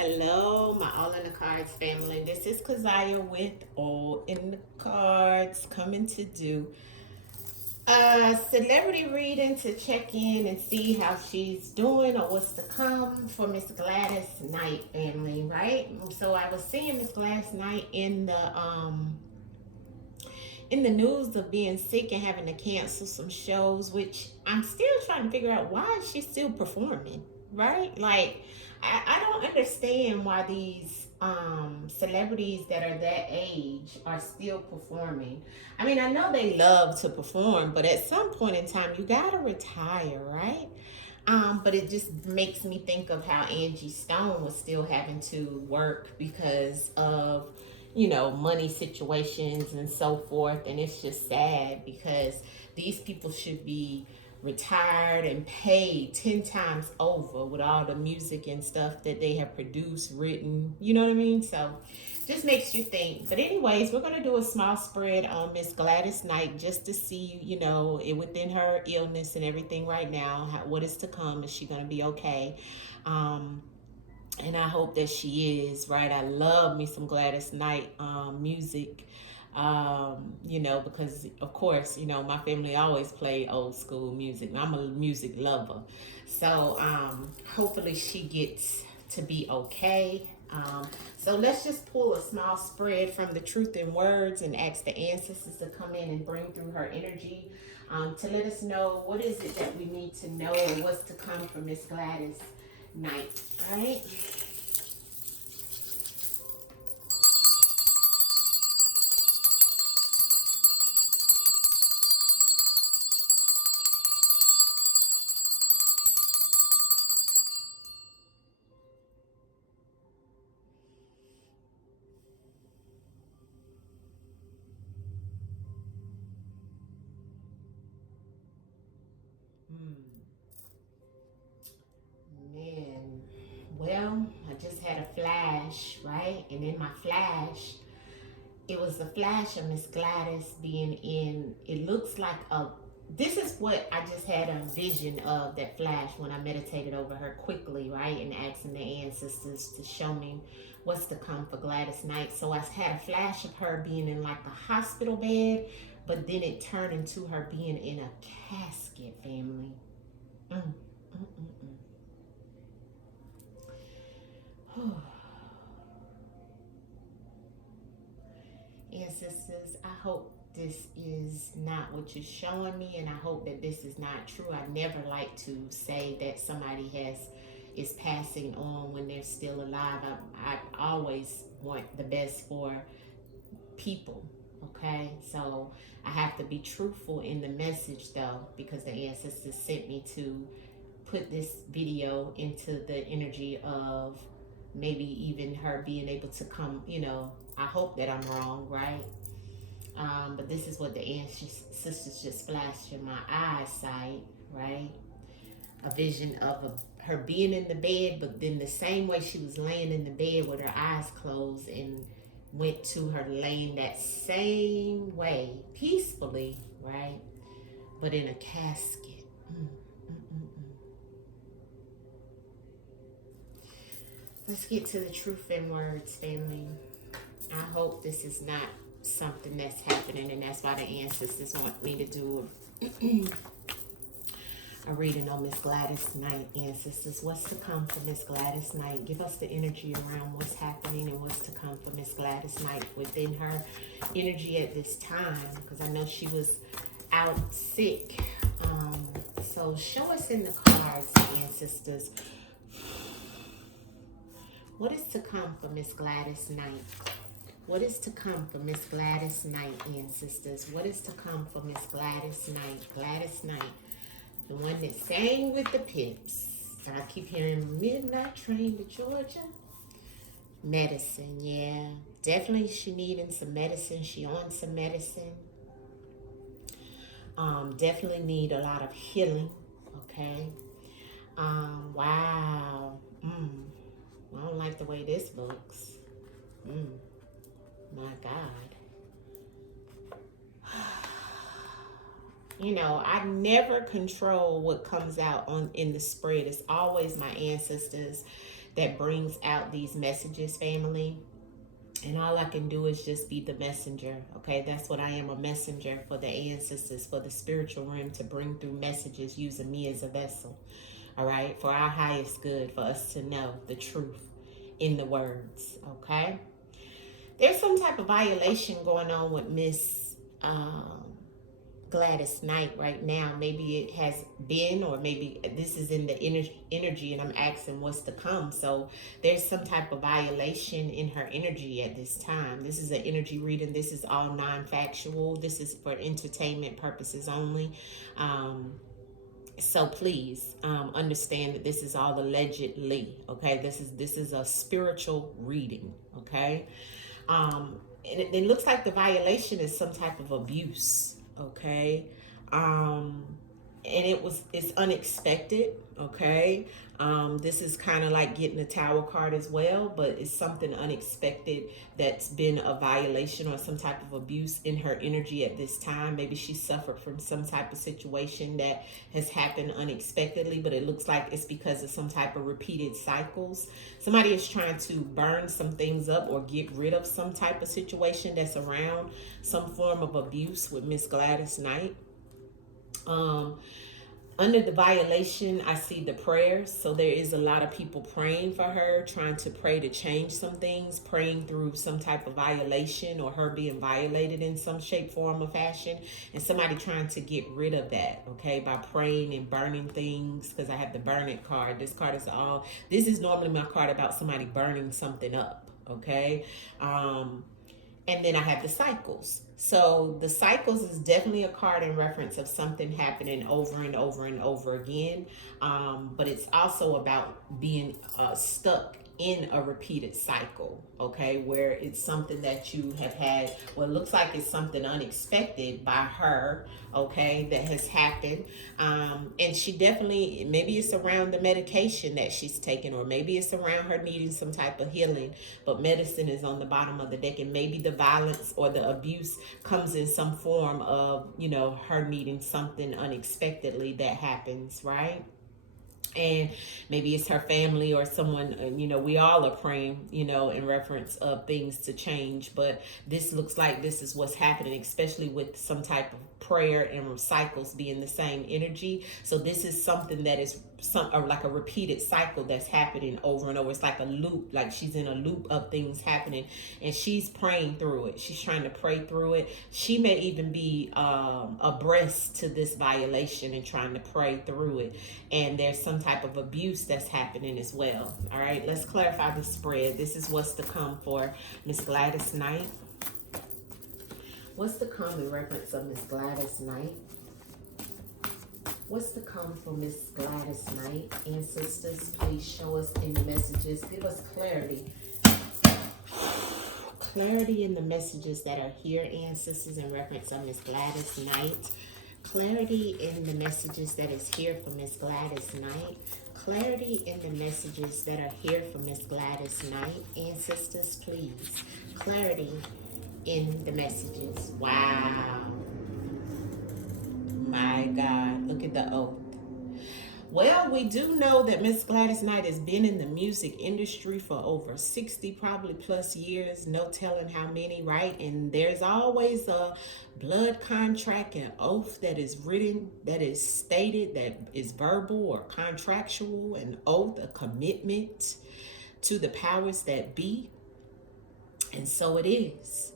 Hello, my All in the Cards family. This is Kazaya with All in the Cards, coming to do a celebrity reading to check in and see how she's doing or what's to come for Miss Gladys Knight family, right? So I was seeing Miss Gladys Knight in the news of being sick and having to cancel some shows, which I'm still trying to figure out why is she still performing, right? Like, I don't understand why these celebrities that are that age are still performing. I mean, I know they love to perform, but at some point in time, you gotta retire, right? But it just makes me think of how Angie Stone was still having to work because of, money situations and so forth. And it's just sad because these people should be retired and paid 10 times over with all the music and stuff that they have produced, written, you know what I mean? So just makes you think. But anyways, we're going to do a small spread on Miss Gladys Knight just to see, within her illness and everything right now, what is to come. Is she going to be okay? And I hope that she is, right? I love me some Gladys Knight music, because of course, my family always play old school music. I'm a music lover. So hopefully she gets to be okay. So let's just pull a small spread from the Truth in Words and ask the ancestors to come in and bring through her energy to let us know what is it that we need to know and what's to come from Miss Gladys Knight. All right. Man, well, I just had a flash, right? And in my flash, it was the flash of Miss Gladys being in, it looks like this is what I just had a vision of that flash when I meditated over her quickly, right? And asking the ancestors to show me what's to come for Gladys Knight. So I had a flash of her being in like a hospital bed, but then it turned into her being in a casket, family. Mm, mm, mm, mm. Ancestors, I hope this is not what you're showing me, and I hope that this is not true. I never like to say that somebody is passing on when they're still alive. I always want the best for people. Okay, so I have to be truthful in the message though, because the ancestors sent me to put this video into the energy of maybe even her being able to come, I hope that I'm wrong, right? But this is what the ancestors just flashed in my eyesight, right? A vision of her being in the bed, but then the same way she was laying in the bed with her eyes closed, and went to her laying that same way, peacefully, right? But in a casket. Mm, mm, mm, mm. Let's get to the truth in words, family. I hope this is not something that's happening, and that's why the ancestors want me to do a reading on Miss Gladys Knight. Ancestors, what's to come for Miss Gladys Knight? Give us the energy around what's happening and what's to come for Miss Gladys Knight within her energy at this time, because I know she was out sick. So show us in the cards, ancestors, what is to come for Miss Gladys Knight? What is to come for Miss Gladys Knight, ancestors? What is to come for Miss Gladys Knight? Gladys Knight, the one that sang with the Pips. I keep hearing Midnight Train to Georgia. Medicine, yeah. Definitely she needing some medicine. She on some medicine. Definitely need a lot of healing, okay? Wow. I don't like the way this looks. My God. I never control what comes out in the spread. It's always my ancestors that brings out these messages, family. And all I can do is just be the messenger. Okay, that's what I am, a messenger for the ancestors, for the spiritual realm, to bring through messages using me as a vessel. All right, for our highest good, for us to know the truth in the words. Okay, there's some type of violation going on with Miss Gladys Knight right now. Maybe it has been, or maybe this is in the energy, and I'm asking what's to come. So there's some type of violation in her energy at this time. This is an energy reading. This is all non-factual. This is for entertainment purposes only. So please understand that this is all allegedly. Okay, this is a spiritual reading. Okay, and it looks like the violation is some type of abuse. Okay, and it's unexpected. Okay, this is kind of like getting a Tower card as well, but it's something unexpected that's been a violation or some type of abuse in her energy at this time. Maybe she suffered from some type of situation that has happened unexpectedly, but it looks like it's because of some type of repeated cycles. Somebody is trying to burn some things up or get rid of some type of situation that's around some form of abuse with Miss Gladys Knight. Under the violation, I see the prayers. So there is a lot of people praying for her, trying to pray to change some things, praying through some type of violation or her being violated in some shape, form, or fashion. And somebody trying to get rid of that, okay, by praying and burning things, because I have the burn it card. This card is this is normally my card about somebody burning something up, okay? And then I have the cycles. So the cycles is definitely a card in reference of something happening over and over and over again. But it's also about being stuck in a repeated cycle, okay, where it's something that you have had, well, it looks like it's something unexpected by her, okay, that has happened. And she definitely, maybe it's around the medication that she's taking, or maybe it's around her needing some type of healing, but medicine is on the bottom of the deck, and maybe the violence or the abuse comes in some form of, you know, her needing something unexpectedly that happens, right? And maybe it's her family or someone, you know, we all are praying, you know, in reference of things to change. But this looks like this is what's happening, especially with some type of prayer and cycles being the same energy. So this is something that is like a repeated cycle that's happening over and over. It's like a loop, like she's in a loop of things happening, and she's praying through it. She's trying to pray through it. She may even be abreast to this violation and trying to pray through it. And there's some type of abuse that's happening as well. All right, let's clarify the spread. This is what's to come for Miss Gladys Knight. What's to come in reference of Miss Gladys Knight? What's to come for Miss Gladys Knight? Ancestors, please show us in the messages. Give us clarity. Clarity in the messages that are here, ancestors, in reference of Miss Gladys Knight. Clarity in the messages that is here for Miss Gladys Knight. Clarity in the messages that are here for Miss Gladys Knight. Ancestors, please. Clarity in the messages. Wow. My God. Look at the oath. Well, we do know that Miss Gladys Knight has been in the music industry for over 60, probably plus years. No telling how many, right? And there's always a blood contract and oath that is written, that is stated, that is verbal or contractual, an oath, a commitment to the powers that be. And so it is.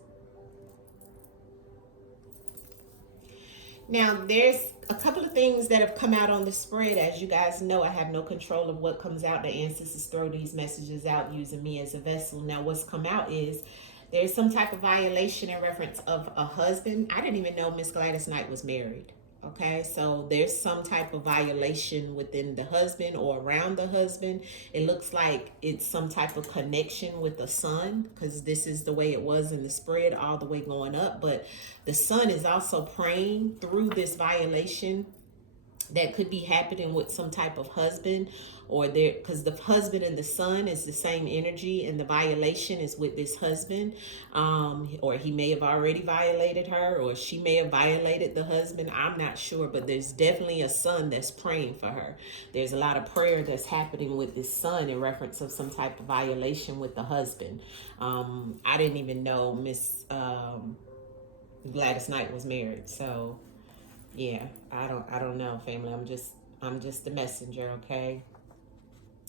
Now, there's a couple of things that have come out on the spread. As you guys know, I have no control of what comes out. The ancestors throw these messages out using me as a vessel. Now, what's come out is there's some type of violation in reference of a husband. I didn't even know Miss Gladys Knight was married. Okay, so there's some type of violation within the husband or around the husband. It looks like it's some type of connection with the son, because this is the way it was in the spread, all the way going up. But the son is also praying through this violation that could be happening with some type of husband, or there, because the husband and the son is the same energy, and the violation is with this husband. Or he may have already violated her, or she may have violated the husband. I'm not sure, but there's definitely a son that's praying for her. There's a lot of prayer that's happening with this son in reference of some type of violation with the husband. I didn't even know Miss Gladys Knight was married, so yeah, I don't know, family. I'm just the messenger, okay?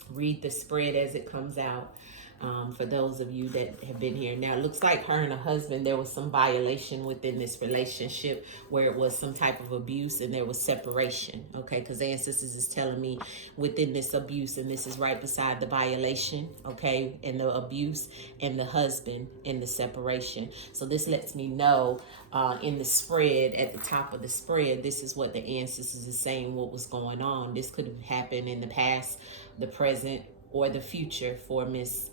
Read the spread as it comes out. For those of you that have been here. Now, it looks like her and her husband, there was some violation within this relationship where it was some type of abuse and there was separation, okay? Because the ancestors is telling me within this abuse, and this is right beside the violation, okay, and the abuse, and the husband and the separation. So this lets me know in the spread, at the top of the spread, this is what the ancestors is saying what was going on. This could have happened in the past, the present, or the future for Miss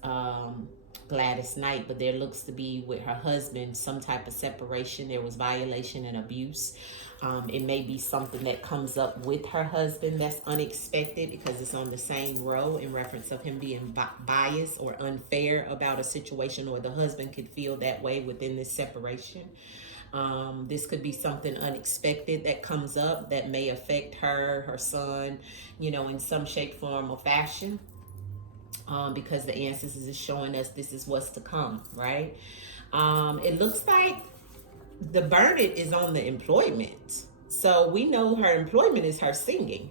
Gladys Knight, but there looks to be with her husband some type of separation. There was violation and abuse. It may be something that comes up with her husband that's unexpected, because it's on the same row in reference of him being biased or unfair about a situation, or the husband could feel that way within this separation. This could be something unexpected that comes up that may affect her, her son, you know, in some shape, form, or fashion. Because the ancestors is showing us this is what's to come, right? It looks like the burden is on the employment. So we know her employment is her singing.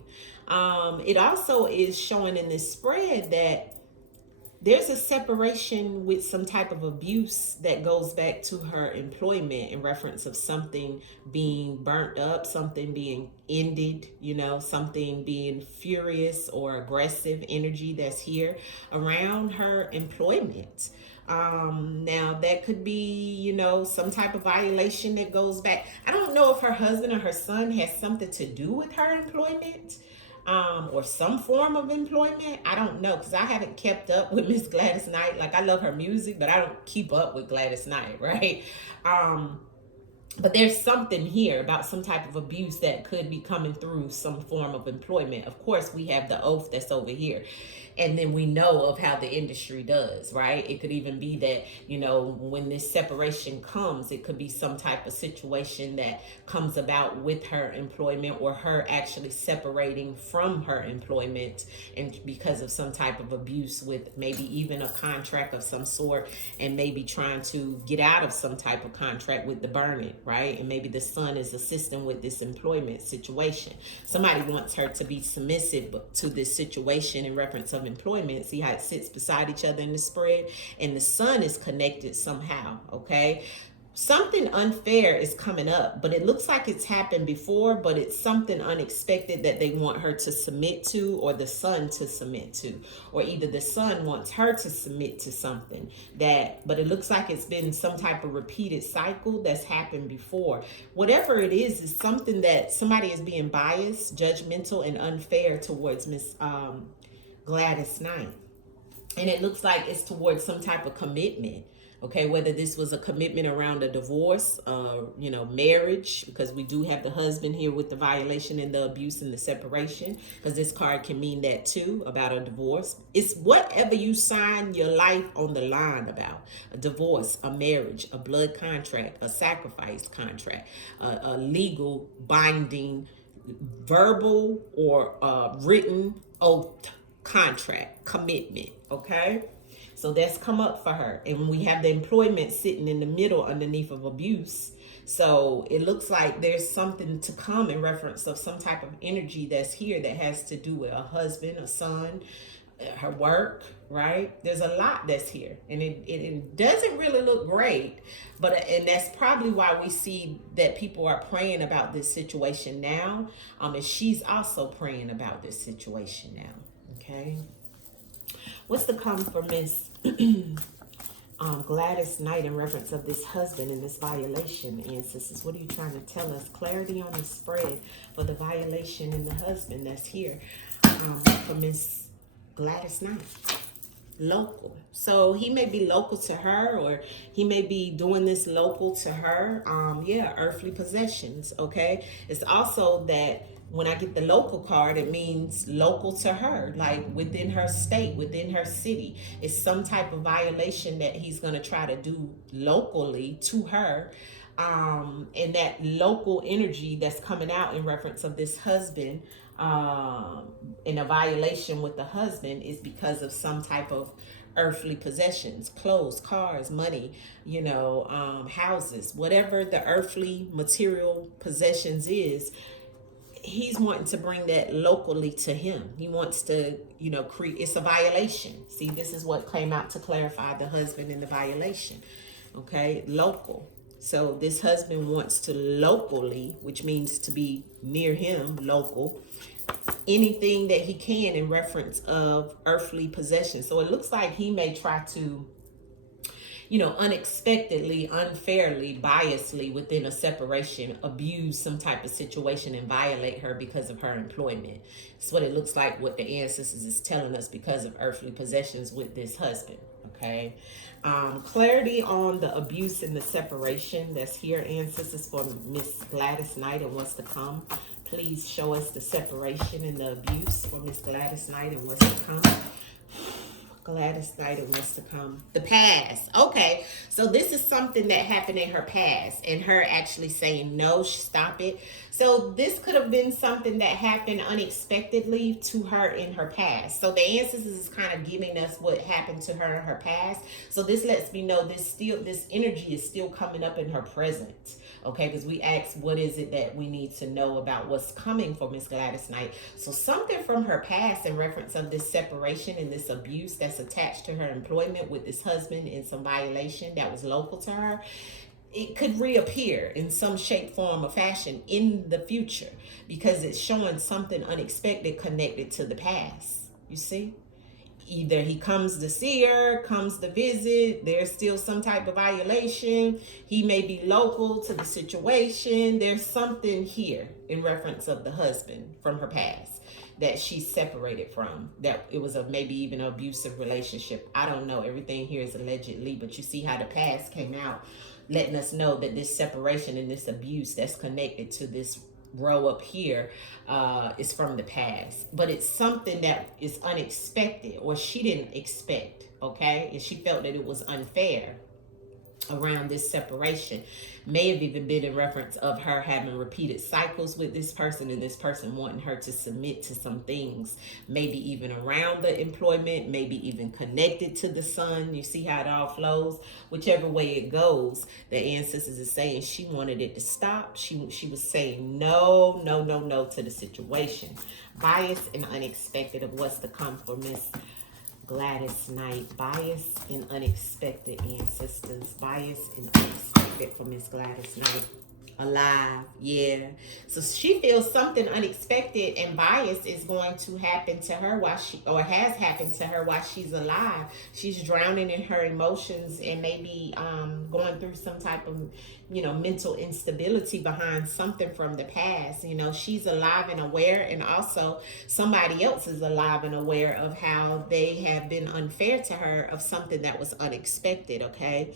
It also is showing in this spread that there's a separation with some type of abuse that goes back to her employment in reference of something being burnt up, something being ended, you know, something being furious or aggressive energy that's here around her employment. Now that could be, you know, some type of violation that goes back. I don't know if her husband or her son has something to do with her employment. Or some form of employment. I don't know, because I haven't kept up with Miss Gladys Knight. Like, I love her music, but I don't keep up with Gladys Knight, right? But there's something here about some type of abuse that could be coming through some form of employment. Of course, we have the oath that's over here. And then we know of how the industry does, right? It could even be that, you know, when this separation comes, it could be some type of situation that comes about with her employment, or her actually separating from her employment, and because of some type of abuse with maybe even a contract of some sort, and maybe trying to get out of some type of contract with the burning, right? And maybe the son is assisting with this employment situation. Somebody wants her to be submissive to this situation in reference of employment. See how it sits beside each other in the spread, and the sun is connected somehow, okay? Something unfair is coming up, but it looks like it's happened before, but it's something unexpected that they want her to submit to, or the son to submit to, or either the son wants her to submit to something that, but it looks like it's been some type of repeated cycle that's happened before. Whatever it is something that somebody is being biased, judgmental, and unfair towards Miss Gladys Knight. And it looks like it's towards some type of commitment. Okay, whether this was a commitment around a divorce, you know, marriage, because we do have the husband here with the violation and the abuse and the separation, because this card can mean that too, about a divorce. It's whatever you sign your life on the line about: a divorce, a marriage, a blood contract, a sacrifice contract, a legal binding verbal or written oath contract commitment. Okay, so that's come up for her. And we have the employment sitting in the middle underneath of abuse. So it looks like there's something to come in reference of some type of energy that's here that has to do with a husband, a son, her work, right? There's a lot that's here, and it doesn't really look great, but and that's probably why we see that people are praying about this situation now, and she's also praying about this situation now. Okay, what's to come for Miss Gladys Knight in reference of this husband and this violation, ancestors? What are you trying to tell us? Clarity on the spread for the violation and the husband that's here for Miss Gladys Knight. Local. So he may be local to her, or he may be doing this local to her. Yeah, earthly possessions. Okay. It's also that when I get the local card, it means local to her, like within her state, within her city. It's some type of violation that he's going to try to do locally to her. And that local energy that's coming out in reference of this husband, in a violation with the husband, is because of some type of earthly possessions, clothes, cars, money, houses, whatever the earthly material possessions is. He's wanting to bring that locally to him. He wants to, create, it's a violation. See, this is what came out to clarify the husband in the violation. Okay, local. So this husband wants to locally, which means to be near him, local, anything that he can in reference of earthly possession. So it looks like he may try to, unexpectedly, unfairly, biasly within a separation, abuse some type of situation and violate her because of her employment. It's what it looks like, what the ancestors is telling us, because of earthly possessions with this husband. Okay. Clarity on the abuse and the separation that's here, ancestors, for Miss Gladys Knight and what's to come. Please show us the separation and the abuse for Miss Gladys Knight and what's to come. Gladys Knight and what's to come. The past. Okay, so this is something that happened in her past, and her actually saying no, stop it. So this could have been something that happened unexpectedly to her in her past. So the ancestors is kind of giving us what happened to her in her past. So this lets me know this energy is still coming up in her present. Okay, because we asked what is it that we need to know about what's coming for Miss Gladys Knight. So something from her past in reference of this separation and this abuse that's attached to her employment with this husband in some violation that was local to her, it could reappear in some shape, form, or fashion in the future, because it's showing something unexpected connected to the past. You see? Either he comes to see her, comes to visit, there's still some type of violation. He may be local to the situation. There's something here in reference of the husband from her past that she's separated from, that it was maybe even an abusive relationship. I don't know. Everything here is allegedly, but you see how the past came out, letting us know that this separation and this abuse that's connected to this row up here is from the past, but it's something that is unexpected, or she didn't expect. Okay, and she felt that it was unfair around this separation. May have even been in reference of her having repeated cycles with this person, and this person wanting her to submit to some things, maybe even around the employment, maybe even connected to the son. You see how it all flows. Whichever way it goes, the ancestors is saying she wanted it to stop. She was saying no, no, no, no to the situation. Bias and unexpected of what's to come for Miss Gladys Knight. Bias and unexpected, ancestors. Bias and unexpected for Miss Gladys Knight. Alive, yeah. So she feels something unexpected and biased is going to happen to her while she, or has happened to her while she's alive. She's drowning in her emotions and maybe going through some type of, mental instability behind something from the past. She's alive and aware, and also somebody else is alive and aware of how they have been unfair to her of something that was unexpected. Okay,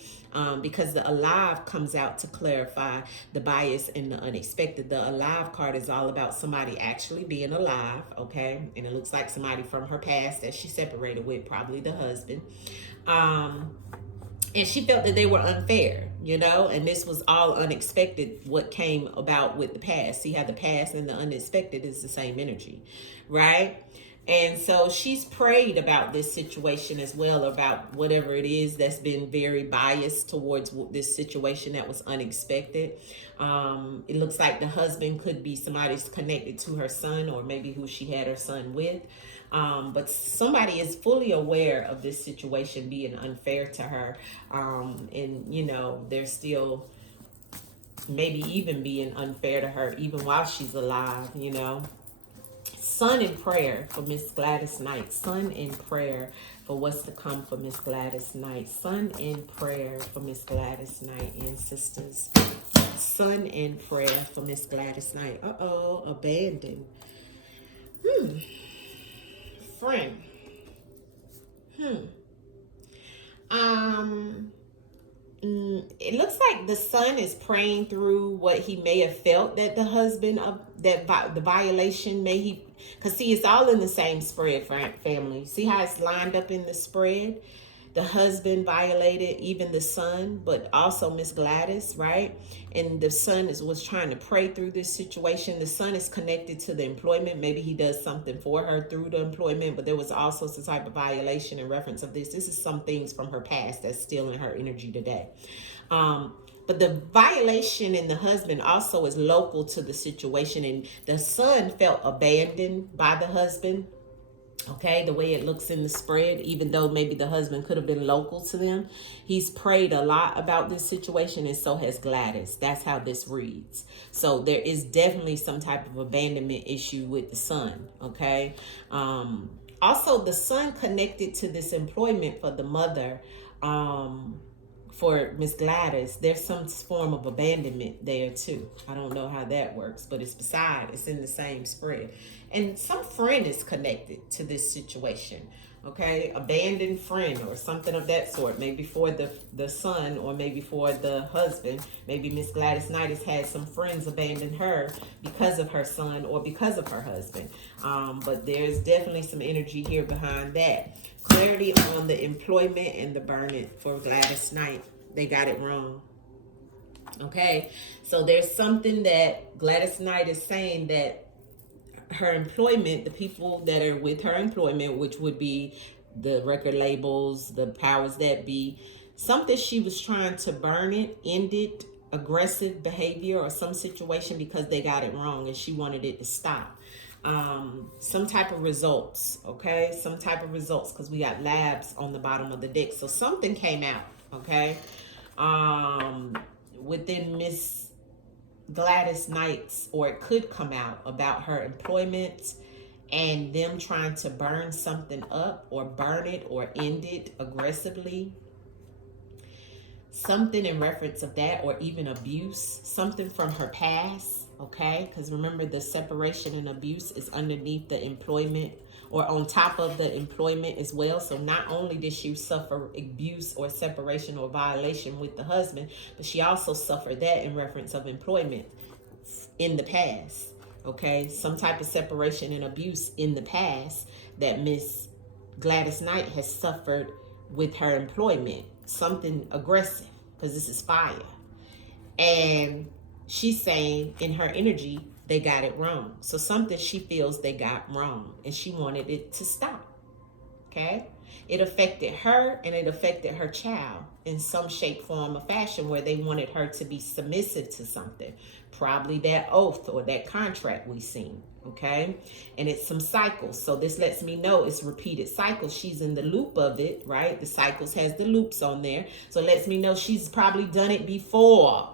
because the alive comes out to clarify the bias and the unexpected. The alive card is all about somebody actually being alive. Okay, and it looks like somebody from her past that she separated with, probably the husband. And she felt that they were unfair, and this was all unexpected, what came about with the past. See how the past and the unexpected is the same energy, right? And so she's prayed about this situation as well, about whatever it is that's been very biased towards this situation that was unexpected. It looks like the husband could be somebody's connected to her son, or maybe who she had her son with. But somebody is fully aware of this situation being unfair to her. And, they're still maybe even being unfair to her even while she's alive, Sun in prayer for Miss Gladys Knight. Sun in prayer for what's to come for Miss Gladys Knight. Sun in prayer for Miss Gladys Knight, ancestors. Sun in prayer for Miss Gladys Knight. Abandoned. Friend. It it looks like the son is praying through what he may have felt that the husband of the violation may he, because see, it's all in the same spread, family. See how it's lined up in the spread? The husband violated even the son, but also Miss Gladys, right? And the son was trying to pray through this situation. The son is connected to the employment. Maybe he does something for her through the employment, but there was also some type of violation in reference of this. This is some things from her past that's still in her energy today. But the violation in the husband also is local to the situation, and the son felt abandoned by the husband. Okay, the way it looks in the spread, even though maybe the husband could have been local to them, he's prayed a lot about this situation, and so has Gladys. That's how this reads. So there is definitely some type of abandonment issue with the son. Okay, also the son connected to this employment for the mother. For Miss Gladys, there's some form of abandonment there too. I don't know how that works, but it's in the same spread. And some friend is connected to this situation. Okay, abandoned friend or something of that sort. Maybe for the son, or maybe for the husband. Maybe Miss Gladys Knight has had some friends abandon her because of her son or because of her husband. But there's definitely some energy here behind that. Clarity on the employment and the burning for Gladys Knight. They got it wrong. Okay, so there's something that Gladys Knight is saying, that her employment, the people that are with her employment, which would be the record labels, the powers that be, something she was trying to burn it, end it, aggressive behavior or some situation because they got it wrong and she wanted it to stop. Some type of results, okay? Some type of results, because we got labs on the bottom of the deck. So something came out, okay? Within Miss Gladys Knight's, or it could come out about her employment and them trying to burn something up or burn it or end it aggressively. Something in reference of that, or even abuse, something from her past. Okay, because remember, the separation and abuse is underneath the employment, or on top of the employment as well. So not only did she suffer abuse or separation or violation with the husband, but she also suffered that in reference of employment in the past. Okay, some type of separation and abuse in the past that Miss Gladys Knight has suffered with her employment. Something aggressive, because this is fire. And she's saying in her energy, they got it wrong. So something she feels they got wrong, and she wanted it to stop. Okay? It affected her, and it affected her child in some shape, form, or fashion, where they wanted her to be submissive to something. Probably that oath or that contract we seen. Okay? And it's some cycles. So this lets me know it's repeated cycles. She's in the loop of it, right? The cycles has the loops on there. So it lets me know she's probably done it before.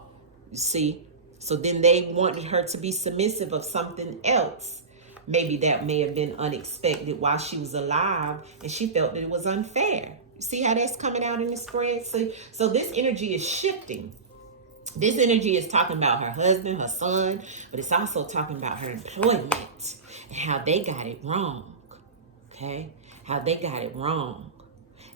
You see? So then they wanted her to be submissive of something else. Maybe that may have been unexpected while she was alive, and she felt that it was unfair. You see how that's coming out in the spread? So this energy is shifting. This energy is talking about her husband, her son, but it's also talking about her employment and how they got it wrong. Okay? How they got it wrong.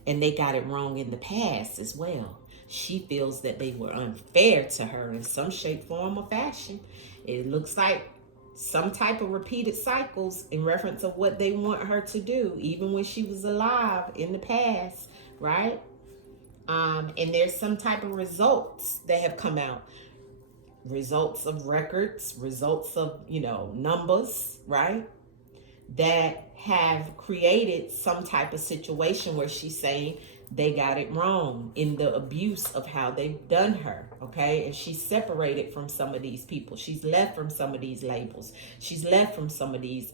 And they got it wrong in the past as well. She feels that they were unfair to her in some shape, form, or fashion. It looks like some type of repeated cycles in reference of what they want her to do, even when she was alive in the past, right? And there's some type of results that have come out. Results of records, results of, numbers, right? That have created some type of situation where she's saying they got it wrong in the abuse of how they've done her, okay? And she's separated from some of these people. She's left from some of these labels. She's left from some of these,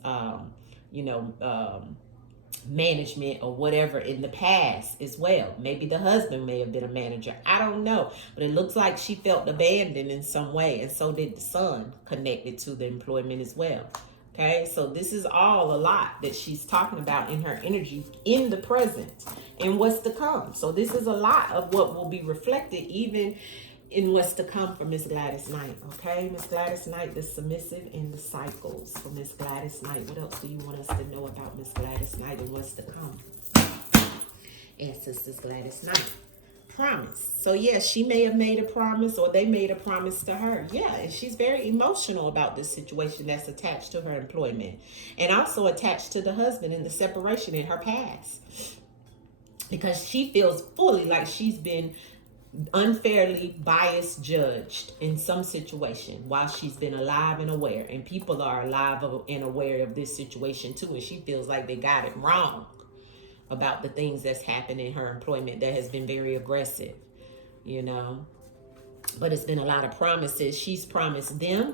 management or whatever in the past as well. Maybe the husband may have been a manager. I don't know. But it looks like she felt abandoned in some way, and so did the son, connected to the employment as well. Okay, so this is all a lot that she's talking about in her energy in the present and what's to come. So this is a lot of what will be reflected even in what's to come for Miss Gladys Knight. Okay, Miss Gladys Knight, the submissive and the cycles for Miss Gladys Knight. What else do you want us to know about Miss Gladys Knight and what's to come? And Sisters Gladys Knight. promise. So yeah, she may have made a promise, or they made a promise to her. Yeah, and she's very emotional about this situation that's attached to her employment, and also attached to the husband and the separation in her past, because she feels fully like she's been unfairly biased judged in some situation while she's been alive and aware, and people are alive and aware of this situation too, and she feels like they got it wrong about the things that's happened in her employment that has been very aggressive, you know. But it's been a lot of promises she's promised them,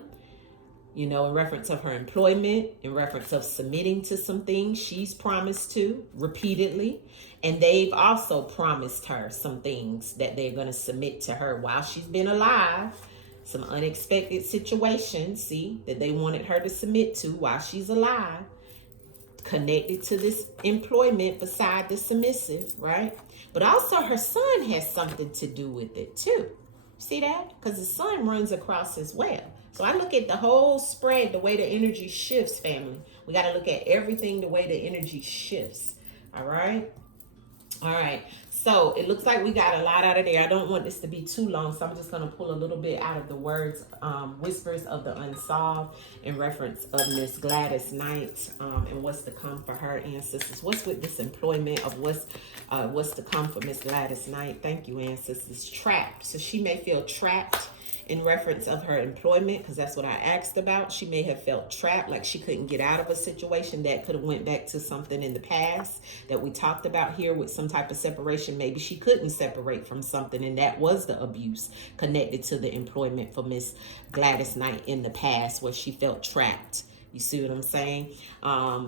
you know, in reference of her employment, in reference of submitting to some things she's promised to repeatedly. And they've also promised her some things that they're going to submit to her while she's been alive. Some unexpected situations, see, that they wanted her to submit to while she's alive, connected to this employment beside the submissive, right? But also her son has something to do with it too. See that? Because the sun runs across as well. So I look at the whole spread, the way the energy shifts, family. We got to look at everything the way the energy shifts. All right? All right. So it looks like we got a lot out of there. I don't want this to be too long, so I'm just going to pull a little bit out of the words, whispers of the unsolved, in reference of Miss Gladys Knight, and what's to come for her ancestors. What's with this employment of what's to come for Miss Gladys Knight? Thank you, ancestors. Trapped. So she may feel trapped in reference of her employment, because that's what I asked about. She may have felt trapped, like she couldn't get out of a situation that could have went back to something in the past that we talked about here with some type of separation. Maybe she couldn't separate from something, and that was the abuse connected to the employment for Miss Gladys Knight in the past, where she felt trapped. You see what I'm saying?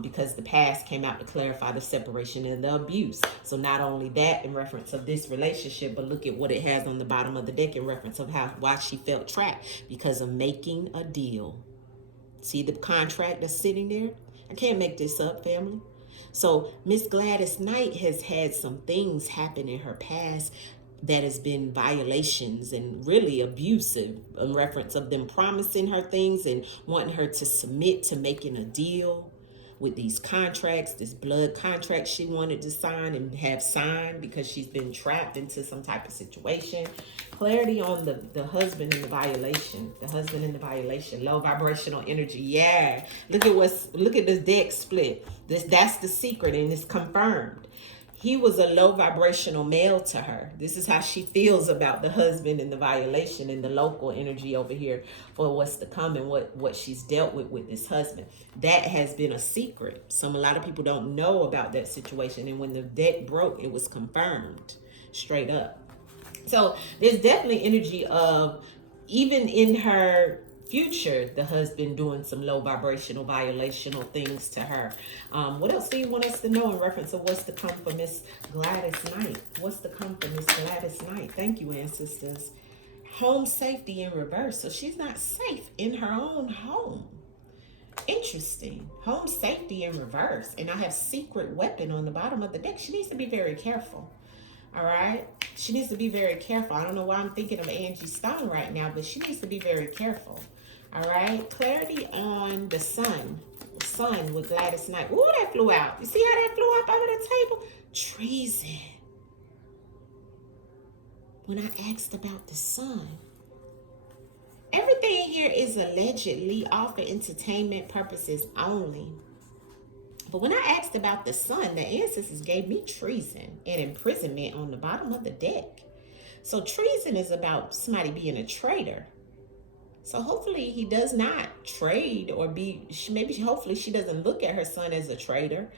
Because the past came out to clarify the separation and the abuse. So not only that in reference of this relationship, but look at what it has on the bottom of the deck in reference of why she felt trapped, because of making a deal. See the contract that's sitting there? I can't make this up, family. So Miss Gladys Knight has had some things happen in her past that has been violations and really abusive in reference of them promising her things and wanting her to submit to making a deal with these contracts, this blood contract she wanted to sign and have signed, because she's been trapped into some type of situation. Clarity on the husband in the violation. The husband in the violation. Low vibrational energy. Yeah. Look at this deck split. That's the secret, and it's confirmed. He was a low vibrational male to her. This is how she feels about the husband and the violation and the local energy over here for what's to come and what she's dealt with this husband. That has been a secret. A lot of people don't know about that situation. And when the deck broke, it was confirmed straight up. So there's definitely energy of, even in her future, the husband doing some low vibrational violational things to her. What else do you want us to know in reference to what's to come for Miss Gladys Knight? What's to come for Miss Gladys Knight? Thank you, ancestors. Home safety in reverse. So she's not safe in her own home. Interesting. Home safety in reverse. And I have secret weapon on the bottom of the deck. She needs to be very careful. All right. She needs to be very careful. I don't know why I'm thinking of Angie Stone right now, but she needs to be very careful. All right. Clarity on the sun. The sun with Gladys Knight. Ooh, that flew out. You see how that flew up over the table? Treason. When I asked about the sun, everything here is allegedly all for entertainment purposes only. But when I asked about the sun, the ancestors gave me treason and imprisonment on the bottom of the deck. So treason is about somebody being a traitor. So hopefully he does not trade or hopefully she doesn't look at her son as a traitor,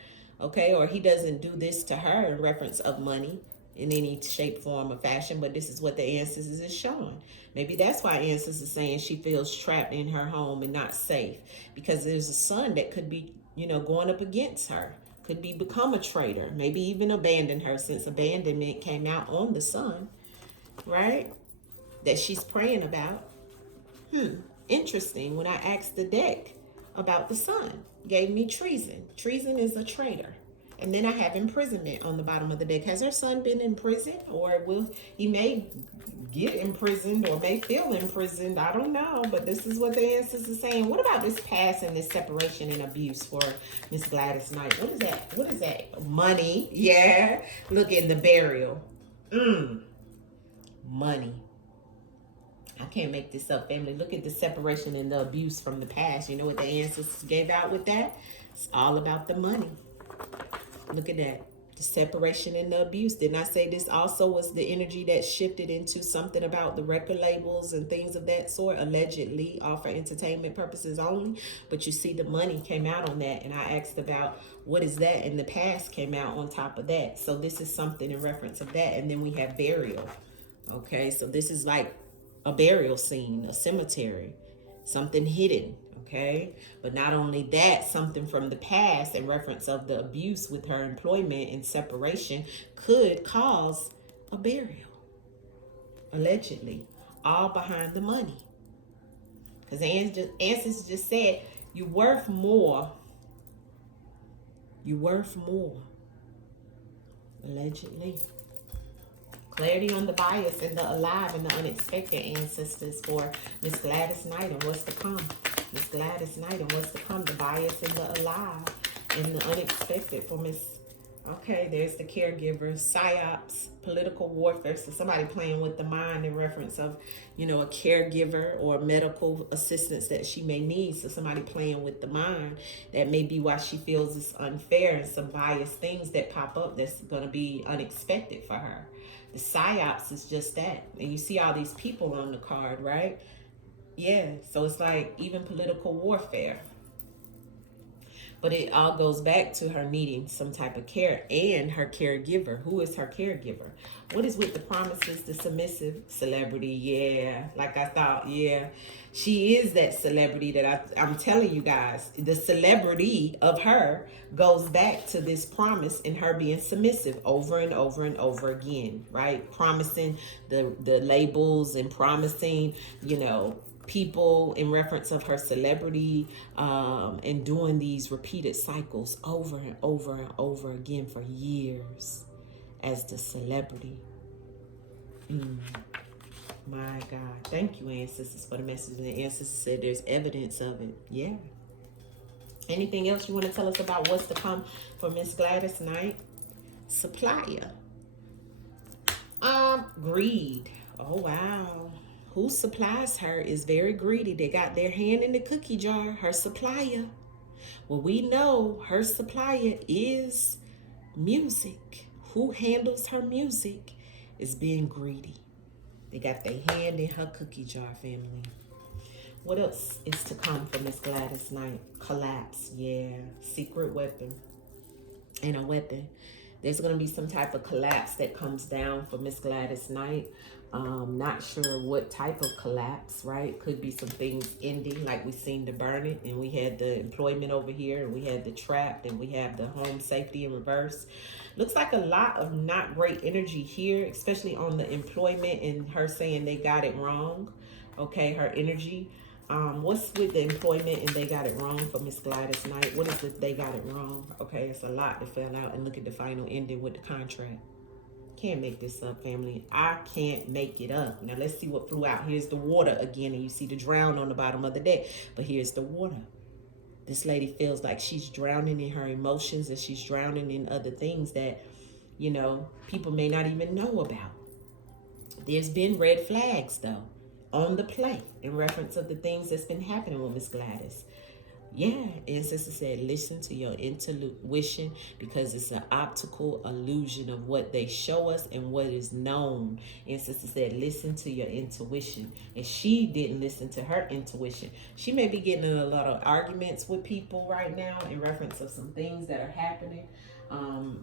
okay? Or he doesn't do this to her in reference of money in any shape, form, or fashion. But this is what the ancestors is showing. Maybe that's why ancestors is saying she feels trapped in her home and not safe, because there's a son that could be, going up against her, could become a traitor, maybe even abandon her, since abandonment came out on the sun, right? That she's praying about. Interesting. When I asked the deck about the sun, gave me treason. Treason is a traitor. And then I have imprisonment on the bottom of the deck. Has her son been imprisoned, or he may get imprisoned or may feel imprisoned? I don't know, but this is what the ancestors are saying. What about this past and this separation and abuse for Miss Gladys Knight? What is that? What is that? Money. Yeah. Look at the burial. money. I can't make this up, family. Look at the separation and the abuse from the past. You know what the ancestors gave out with that? It's all about the money. Look at that. The separation and the abuse. Didn't I say this also was the energy that shifted into something about the record labels and things of that sort, allegedly, all for entertainment purposes only? But you see the money came out on that, and I asked about what is that, and the past came out on top of that. So this is something in reference of that. And then we have burial. Okay, so this is like a burial scene, a cemetery, something hidden. Okay, but not only that, something from the past in reference of the abuse with her employment and separation could cause a burial, allegedly, all behind the money. Because Ancestors just said, you're worth more. You're worth more, allegedly. Clarity on the bias and the alive and the unexpected, ancestors, for Miss Gladys Knight and what's to come. Miss Gladys Knight and what's to come. The bias and the alive and the unexpected for Miss. Okay, there's the caregiver, psyops, political warfare. So somebody playing with the mind in reference of, you know, a caregiver or medical assistance that she may need. So somebody playing with the mind. That may be why she feels it's unfair, and some biased things that pop up that's going to be unexpected for her. The psyops is just that. And you see all these people on the card, right? Yeah, so it's like even political warfare. But it all goes back to her needing some type of care and her caregiver. Who is her caregiver? What is with the promises, the submissive celebrity? Yeah, like I thought, yeah. She is that celebrity that I'm telling you guys. The celebrity of her goes back to this promise and her being submissive over and over and over again, right? Promising the labels and promising, you know, people in reference of her celebrity, and doing these repeated cycles over and over and over again for years as the celebrity. My God. Thank you, ancestors, for the message. And the ancestors said there's evidence of it. Yeah. Anything else you want to tell us about what's to come for Miss Gladys Knight? Supplier. Greed. Oh, wow. Who supplies her is very greedy. They got their hand in the cookie jar. Her supplier. Well, we know her supplier is music. Who handles her music is being greedy. They got their hand in her cookie jar, family. What else is to come from Miss Gladys Knight? Collapse. Yeah. Secret weapon. And a weapon. There's going to be some type of collapse that comes down for Miss Gladys Knight. Not sure what type of collapse, right? Could be some things ending, like we seen the burning, and we had the employment over here, and we had the trapped, and we have the home safety in reverse. Looks like a lot of not great energy here, especially on the employment and her saying they got it wrong. Okay, her energy. What's with the employment and they got it wrong for Miss Gladys Knight? What is it they got it wrong? Okay, it's a lot to fill out. And look at the final ending with the contract. Can't make this up, family. I can't make it up. Now let's see what flew out. Here's the water again, and you see the drown on the bottom of the deck. But here's the water. This lady feels like she's drowning in her emotions, and she's drowning in other things that, you know, people may not even know about. There's been red flags, though, on the play in reference of the things that's been happening with Miss Gladys. Yeah, ancestor said, listen to your intuition, because it's an optical illusion of what they show us and what is known. Ancestor said, listen to your intuition. And she didn't listen to her intuition. She may be getting in a lot of arguments with people right now in reference of some things that are happening.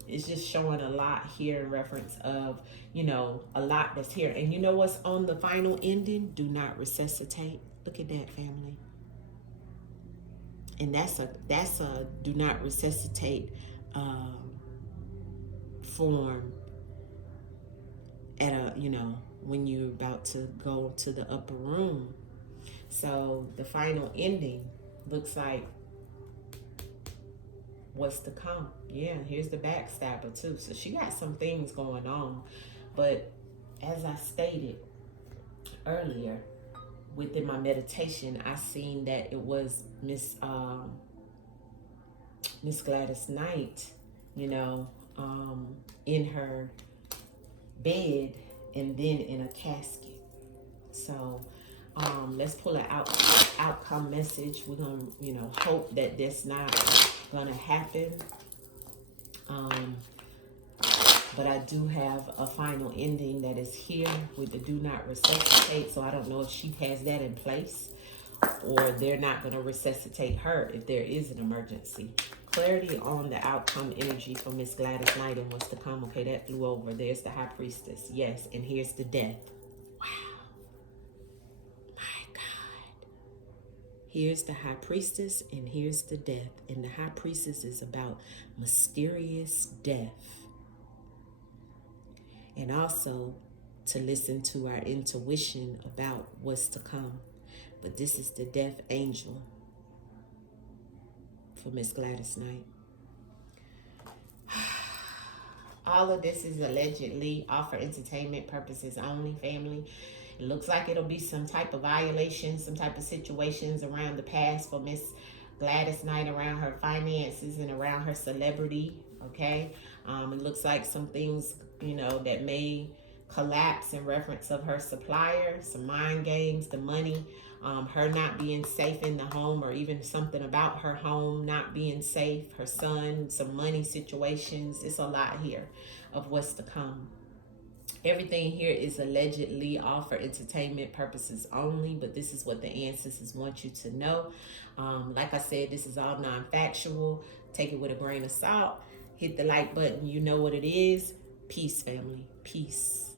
It's just showing a lot here in reference of, you know, a lot that's here. And you know what's on the final ending? Do not resuscitate. Look at that, family. And that's a do not resuscitate form at a, you know, when you're about to go to the upper room. So the final ending looks like what's to come. Yeah, here's the backstabber too. So she got some things going on. But as I stated earlier, within my meditation, I seen that it was Miss Gladys Knight, you know, in her bed, and then in a casket. So let's pull an outcome message. We're gonna, hope that that's not gonna happen. But I do have a final ending that is here with the do not resuscitate. So I don't know if she has that in place, or they're not going to resuscitate her if there is an emergency. Clarity on the outcome energy for Miss Gladys Knight and what's to come. Okay, that flew over. There's the High Priestess. Yes, and here's the Death. Wow. My God. Here's the High Priestess and here's the Death. And the High Priestess is about mysterious death. And also to listen to our intuition about what's to come. But this is the Death Angel for Miss Gladys Knight. All of this is allegedly all for entertainment purposes only, family. It looks like it'll be some type of violation, some type of situations around the past for Miss Gladys Knight, around her finances and around her celebrity, okay? It looks like some things, that may collapse in reference of her supplier, some mind games, the money, her not being safe in the home, or even something about her home not being safe, her son, some money situations. It's a lot here of what's to come. Everything here is allegedly all for entertainment purposes only, but this is what the ancestors want you to know. Like I said, this is all non-factual. Take it with a grain of salt. Hit the like button. You know what it is. Peace, family. Peace.